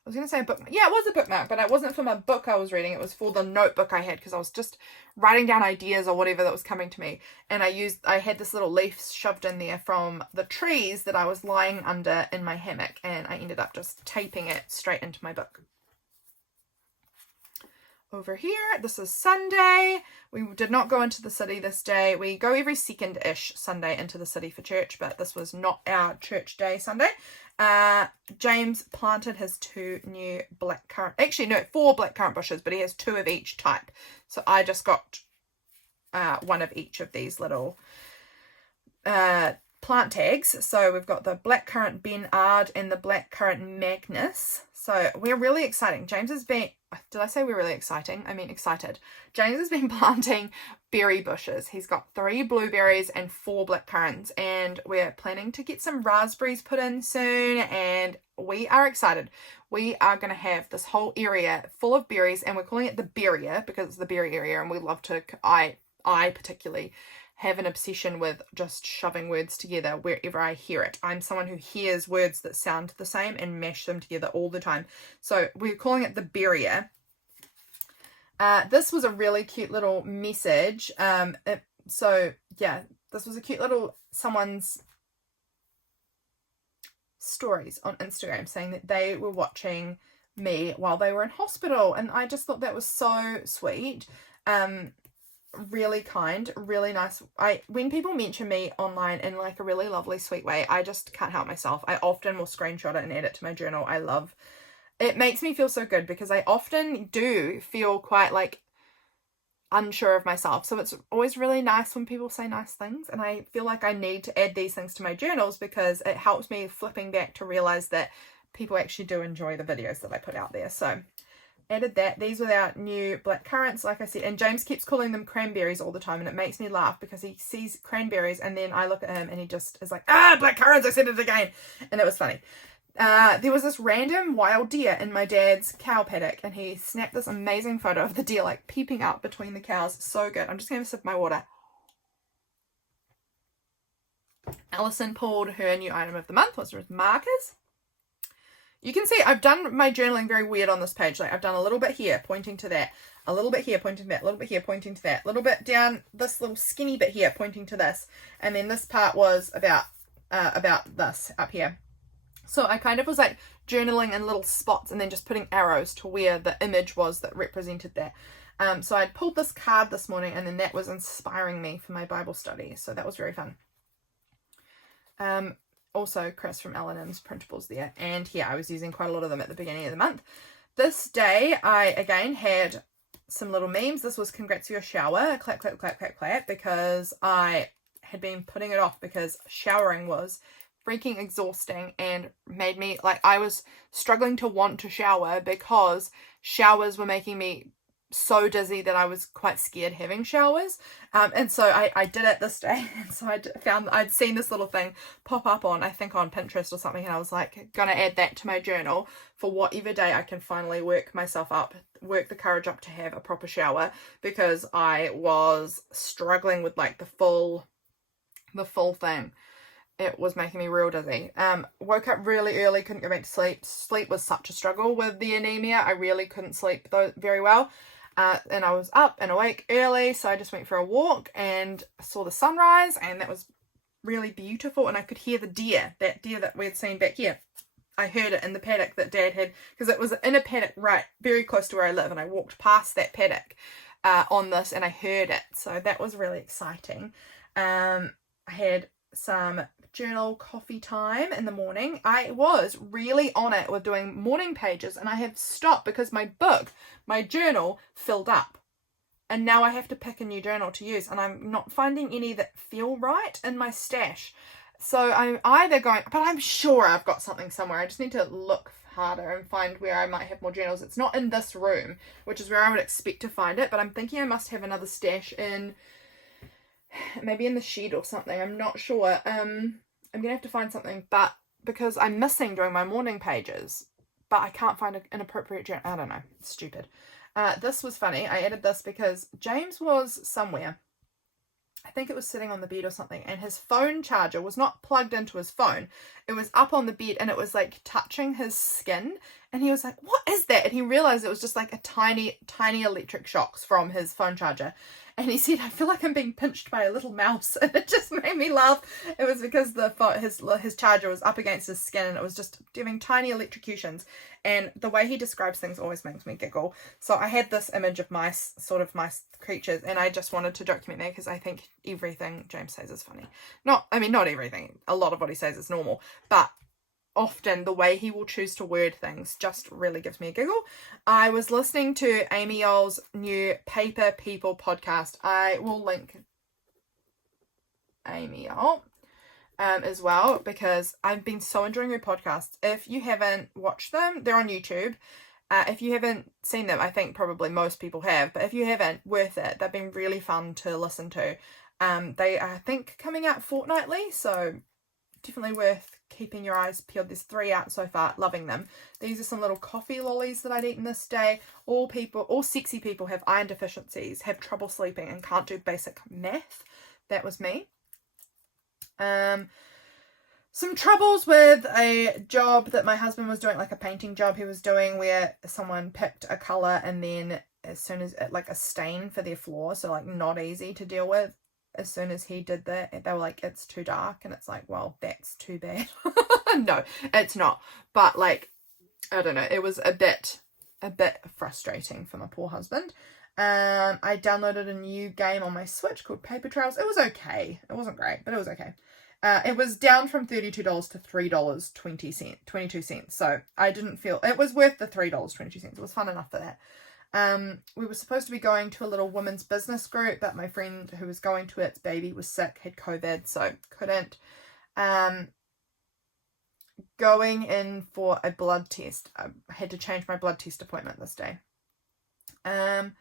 was going to say a bookmark. Yeah, it was a bookmark, but it wasn't for my book I was reading. It was for the notebook I had, because I was just writing down ideas or whatever that was coming to me. And I had this little leaf shoved in there from the trees that I was lying under in my hammock, and I ended up just taping it straight into my book. Over here, this is Sunday. We did not go into the city this day. We go every second-ish Sunday into the city for church, but this was not our church day Sunday. James planted his 2 new blackcurrant, actually no, 4 blackcurrant bushes, but he has 2 of each type. So I just got 1 of each of these little plant tags. So we've got the blackcurrant Benard and the blackcurrant Magnus. So we're really exciting. James has been, did I say we're really exciting? I mean excited. James has been planting berry bushes. He's got 3 blueberries and 4 blackcurrants, and we're planning to get some raspberries put in soon, and we are excited. We are going to have this whole area full of berries, and we're calling it the berrier because it's the berry area, and we love to, I particularly have an obsession with just shoving words together wherever I hear it. I'm someone who hears words that sound the same and mash them together all the time. So we're calling it the berrier. This was a really cute little message. So yeah, this was a cute little someone's stories on Instagram saying that they were watching me while they were in hospital, and I just thought that was so sweet. really kind, really nice. When people mention me online in like a really lovely, sweet way, I just can't help myself. I often will screenshot it and add it to my journal. It makes me feel so good because I often do feel quite like unsure of myself. So it's always really nice when people say nice things, and I feel like I need to add these things to my journals because it helps me flipping back to realize that people actually do enjoy the videos that I put out there. So added that. These were our new black currants, like I said, and James keeps calling them cranberries all the time, and it makes me laugh because he sees cranberries and then I look at him and he just is like, black currants, I said it again. And it was funny. There was this random wild deer in my dad's cow paddock, and he snapped this amazing photo of the deer like peeping out between the cows. So good. I'm just gonna sip my water. Alison pulled her new item of the month, which was markers. You can see I've done my journaling very weird on this page. Like I've done a little bit here pointing to that, a little bit here pointing to that, a little bit here pointing to that, a little bit down this little skinny bit here pointing to this, and then this part was about this up here. So I kind of was like journaling in little spots and then just putting arrows to where the image was that represented that. So I'd pulled this card this morning, and then that was inspiring me for my Bible study. So that was very fun. Also Chris from L&M's printables there. And here I was using quite a lot of them at the beginning of the month. This day I again had some little memes. This was congrats for your shower. Clap, clap, clap, clap, clap. Because I had been putting it off because showering was freaking exhausting and made me like, I was struggling to want to shower because showers were making me so dizzy that I was quite scared having showers. And so I did it this day, and so I'd seen this little thing pop up on, I think on Pinterest or something, and I was like gonna add that to my journal for whatever day I can finally work the courage up to have a proper shower, because I was struggling with like the full thing. It was making me real dizzy. Woke up really early, couldn't go back to sleep. Sleep was such a struggle with the anemia. I really couldn't sleep very well. And I was up and awake early, so I just went for a walk and saw the sunrise, and that was really beautiful. And I could hear that deer that we had seen back here. I heard it in the paddock that Dad had, because it was in a paddock right very close to where I live, and I walked past that paddock on this, and I heard it. So that was really exciting. I had some journal coffee time in the morning. I was really on it with doing morning pages, and I have stopped because my journal filled up, and now I have to pick a new journal to use, and I'm not finding any that feel right in my stash. So I'm either going, but I'm sure I've got something somewhere. I just need to look harder and find where I might have more journals. It's not in this room, which is where I would expect to find it, but I'm thinking I must have another stash in maybe in the shed or something. I'm not sure. I'm gonna have to find something, but because I'm missing doing my morning pages, but I can't find an appropriate journal. I don't know. It's stupid. This was funny. I added this because James was somewhere. I think it was sitting on the bed or something, and his phone charger was not plugged into his phone. It was up on the bed, and it was like touching his skin, and he was like, what is that? And he realized it was just like a tiny electric shocks from his phone charger. And he said, I feel like I'm being pinched by a little mouse. And it just made me laugh. It was because his charger was up against his skin, and it was just doing tiny electrocutions. And the way he describes things always makes me giggle. So I had this image of mice creatures, and I just wanted to document that because I think everything James says is funny. Not everything. A lot of what he says is normal. But often the way he will choose to word things just really gives me a giggle. I was listening to Ammie's new Paper People podcast. I will link Ammie as well, because I've been so enjoying her podcasts. If you haven't watched them, they're on YouTube. If you haven't seen them, I think probably most people have, but if you haven't, worth it. They've been really fun to listen to. They are, I think, coming out fortnightly, so definitely worth keeping your eyes peeled. There's 3 out so far. Loving them. These are some little coffee lollies that I'd eaten this day. All sexy people have iron deficiencies, have trouble sleeping, and can't do basic math. That was me. Some troubles with a job that my husband was doing, like a painting job he was doing, where someone picked a colour and then as soon as like a stain for their floor, so like not easy to deal with. As soon as he did that, they were like, it's too dark, and it's like, well, that's too bad. No, it's not. But like, I don't know, it was a bit frustrating for my poor husband. I downloaded a new game on my Switch called Paper Trails. It was okay. It wasn't great, but it was okay. It was down from $32 to $3.20, 22 cents. So I didn't feel it was worth the $3.22. It was fun enough for that. We were supposed to be going to a little women's business group, but my friend who was going to its baby was sick, had COVID, so couldn't. Going in for a blood test. I had to change my blood test appointment this day. Yeah.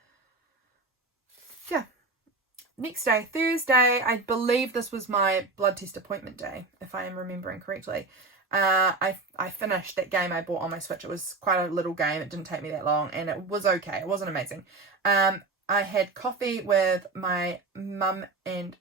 Next day, Thursday, I believe this was my blood test appointment day, if I am remembering correctly. I finished that game I bought on my Switch. It was quite a little game. It didn't take me that long, and it was okay. It wasn't amazing. I had coffee with my mum and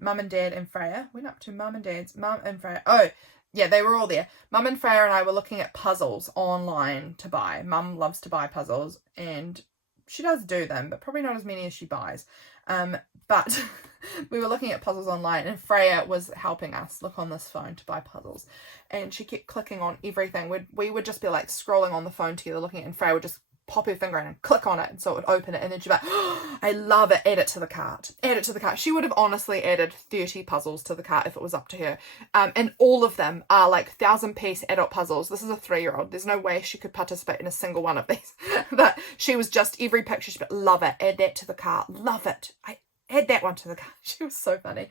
Mum and Dad and Freya. Went up to Mum and Dad's, Mum and Freya. Oh, yeah, they were all there. Mum and Freya and I were looking at puzzles online to buy. Mum loves to buy puzzles, and she does do them, but probably not as many as she buys. But we were looking at puzzles online, and Freya was helping us look on this phone to buy puzzles, and she kept clicking on everything. We would just be like scrolling on the phone together looking at it, and Freya would just pop her finger in and click on it, and so it would open it, and then she'd be like, oh, I love it, add it to the cart. She would have honestly added 30 puzzles to the cart if it was up to her, and all of them are like 1,000-piece adult puzzles. This is a 3-year-old. There's no way she could participate in a single one of these. But she was just, every picture she'd be, love it, add that to the cart, love it, I add that one to the cart. She was so funny.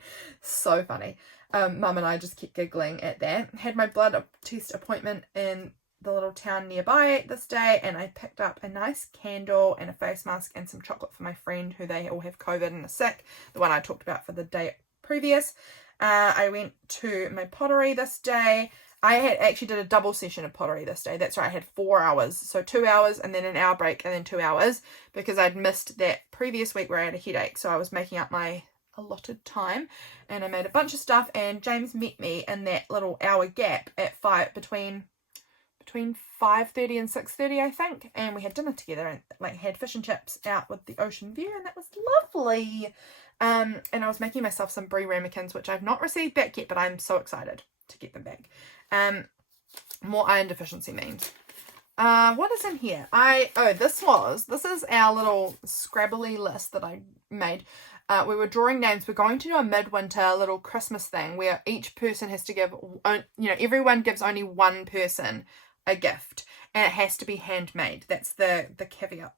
Mum and I just kept giggling at that. Had my blood test appointment in the little town nearby this day, and I picked up a nice candle and a face mask and some chocolate for my friend, who they all have COVID and are sick, the one I talked about for the day previous. I went to my pottery this day. I had actually did a double session of pottery this day. That's right, I had 4 hours, so 2 hours and then an hour break and then 2 hours, because I'd missed that previous week where I had a headache. So I was making up my allotted time, and I made a bunch of stuff, and James met me in that little hour gap at between 5:30 and 6:30, I think, and we had dinner together and like had fish and chips out with the ocean view, and that was lovely. And I was making myself some brie ramekins, which I've not received back yet, but I'm so excited to get them back. More iron deficiency memes. What is in here? This is our little Scrabbly list that I made. We were drawing names. We're going to do a midwinter little Christmas thing where each person has to give, everyone gives only one person a gift, and it has to be handmade. That's the caveat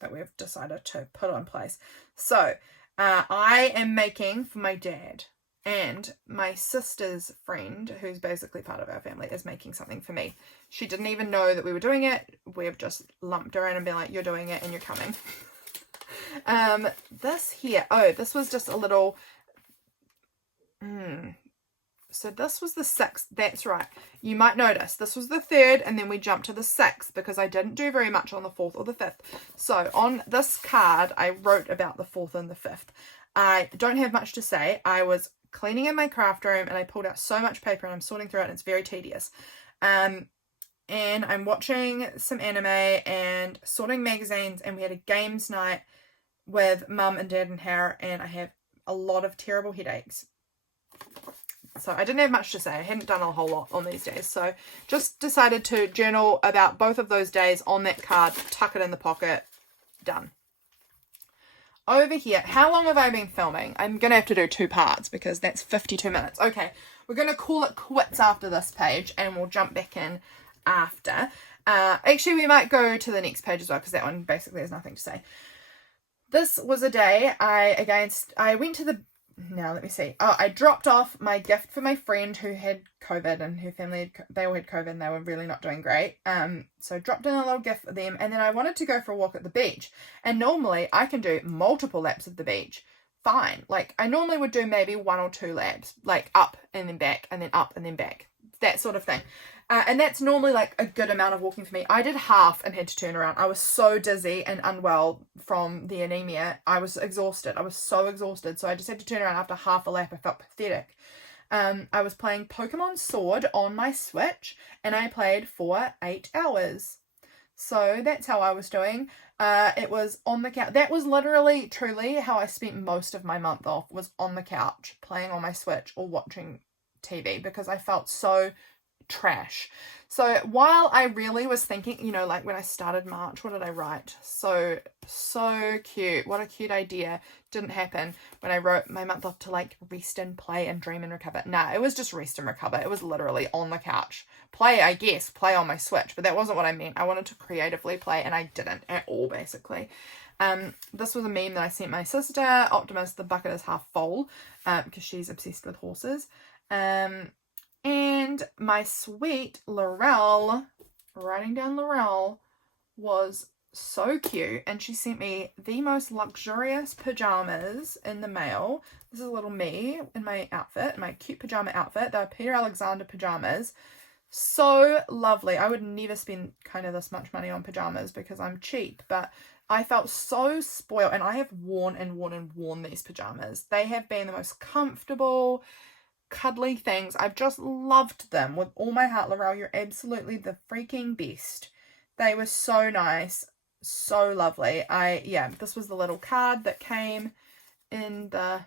that we've decided to put in place. So I am making for my dad, and my sister's friend, who's basically part of our family, is making something for me. She didn't even know that we were doing it. We've just lumped her in and been like, you're doing it and you're coming. This here, this was just a little, so this was the 6th, that's right. You might notice this was the 3rd, and then we jumped to the 6th because I didn't do very much on the 4th or the 5th. So on this card, I wrote about the 4th and the 5th. I don't have much to say. I was cleaning in my craft room, and I pulled out so much paper, and I'm sorting through it, and it's very tedious. And I'm watching some anime and sorting magazines, and we had a games night with Mum and Dad and Hera, and I have a lot of terrible headaches. So I didn't have much to say. I hadn't done a whole lot on these days. So just decided to journal about both of those days on that card, tuck it in the pocket, done. Over here, how long have I been filming? I'm going to have to do 2 parts because that's 52 minutes. Okay, we're going to call it quits after this page, and we'll jump back in after. Actually, we might go to the next page as well, because that one basically has nothing to say. This was a day I went to the, now let me see. I dropped off my gift for my friend who had COVID, and her family, they all had COVID and they were really not doing great. So dropped in a little gift for them, and then I wanted to go for a walk at the beach. And normally I can do multiple laps of the beach. Fine. Like I normally would do maybe 1 or 2 laps, like up and then back and then up and then back. That sort of thing. And that's normally like a good amount of walking for me. I did half and had to turn around. I was so dizzy and unwell from the anemia. I was exhausted. I was so exhausted. So I just had to turn around after half a lap. I felt pathetic. I was playing Pokemon Sword on my Switch, and I played for 8 hours. So that's how I was doing. It was on the couch. That was literally, truly how I spent most of my month off, was on the couch playing on my Switch or watching TV, because I felt so trash. So while I really was thinking, you know, like when I started March, what did I write? So cute. What a cute idea. Didn't happen when I wrote my month off to like rest and play and dream and recover. Nah, it was just rest and recover. It was literally on the couch. Play, I guess, play on my Switch, but that wasn't what I meant. I wanted to creatively play and I didn't at all, basically. This was a meme that I sent my sister, Optimus, the bucket is half full, because she's obsessed with horses. And my sweet Laurelle, writing down Laurelle, was so cute. And she sent me the most luxurious pajamas in the mail. This is a little me in my outfit, my cute pajama outfit. They're Peter Alexander pajamas. So lovely. I would never spend kind of this much money on pajamas because I'm cheap, but I felt so spoiled, and I have worn and worn and worn these pajamas. They have been the most comfortable, cuddly things. I've just loved them with all my heart. Laurelle, you're absolutely the freaking best. They were so nice, so lovely. This was the little card that came in the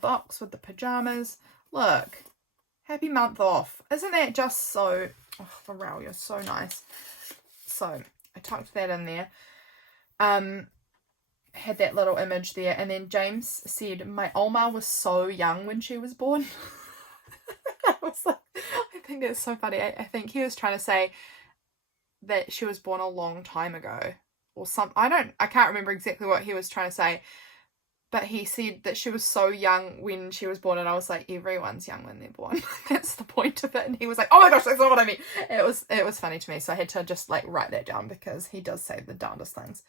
box with the pajamas. Look, happy month off. Isn't that just so, oh, Laurelle, you're so nice. So I tucked that in there. Had that little image there, and then James said my Oma was so young when she was born. I was like, I think that's so funny. I think he was trying to say that she was born a long time ago or some. I can't remember exactly what he was trying to say, but he said that she was so young when she was born, and I was like, everyone's young when they're born. That's the point of it. And he was like, oh my gosh, that's not what I mean. It was funny to me, so I had to just like write that down because he does say the darndest things.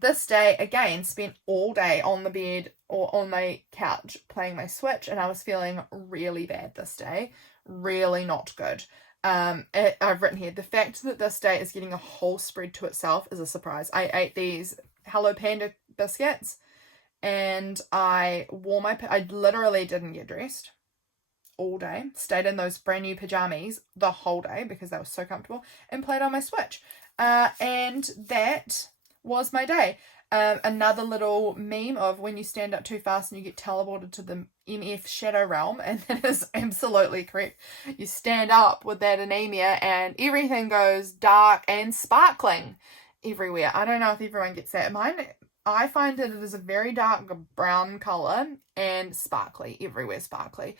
This day, again, spent all day on the bed or on my couch playing my Switch, and I was feeling really bad this day. Really not good. I've written here, the fact that this day is getting a whole spread to itself is a surprise. I ate these Hello Panda biscuits, and I literally didn't get dressed all day. Stayed in those brand new pajamas the whole day because they were so comfortable, and played on my Switch. And that was my day. Another little meme of when you stand up too fast and you get teleported to the MF shadow realm, and that is absolutely correct. You stand up with that anemia and everything goes dark and sparkling everywhere. I don't know if everyone gets that. I find that it is a very dark brown colour and sparkly, everywhere sparkly.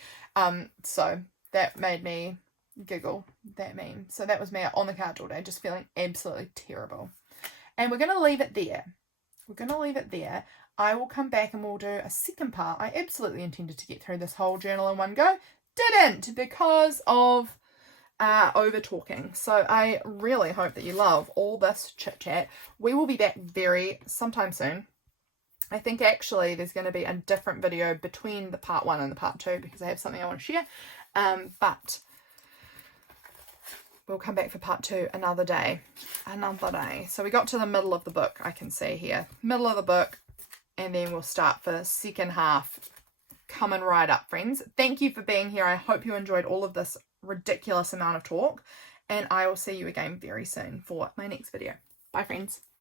So that made me giggle, that meme. So that was me on the couch all day, just feeling absolutely terrible. And we're going to leave it there. I will come back and we'll do a second part. I absolutely intended to get through this whole journal in one go. Didn't, because of over talking. So I really hope that you love all this chit chat. We will be back sometime soon. I think actually there's going to be a different video between the part 1 and the part 2 because I have something I want to share. But we'll come back for part 2 another day. So we got to the middle of the book, I can see here. Middle of the book, and then we'll start for the second half. Coming right up, friends. Thank you for being here. I hope you enjoyed all of this ridiculous amount of talk, and I will see you again very soon for my next video. Bye, friends.